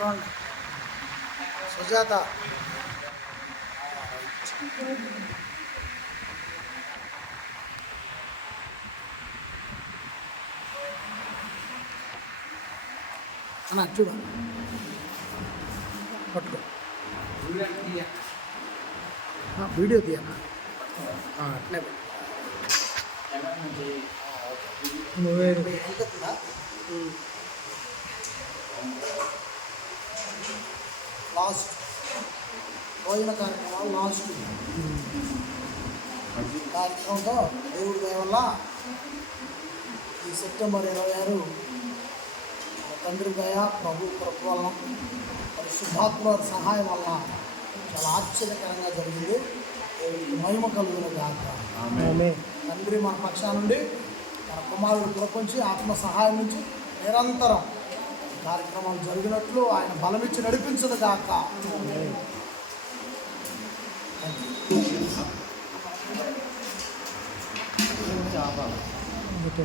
పిలవండి సుజాత అన్న చూడు పట్టుకో ఆ, వీడియో తీయన్నా ఆ, అట్లే పెట్టు. నువ్వే లాస్ట్. భోజన కార్యక్రమాలు లాస్ట్. కార్యక్రమంతో దేవుడి వల్ల ఈ సెప్టెంబర్ ఇరవై ఆరు తండ్రి దయ ప్రభు కృప పరిశుద్ధాత్మ వారి సహాయం వల్ల చాలా ఆశ్చర్యకరంగా జరిగింది. దేవుడికి మహిమ కలుగును గాక. తండ్రి మన పక్షా నుండి మన కుమారుడు కృపించి ఆత్మ సహాయం నుంచి నిరంతరం కార్యక్రమాలు జరిగినట్లు ఆయన బలమిచ్చి నడిపించదు గాక. ఓకే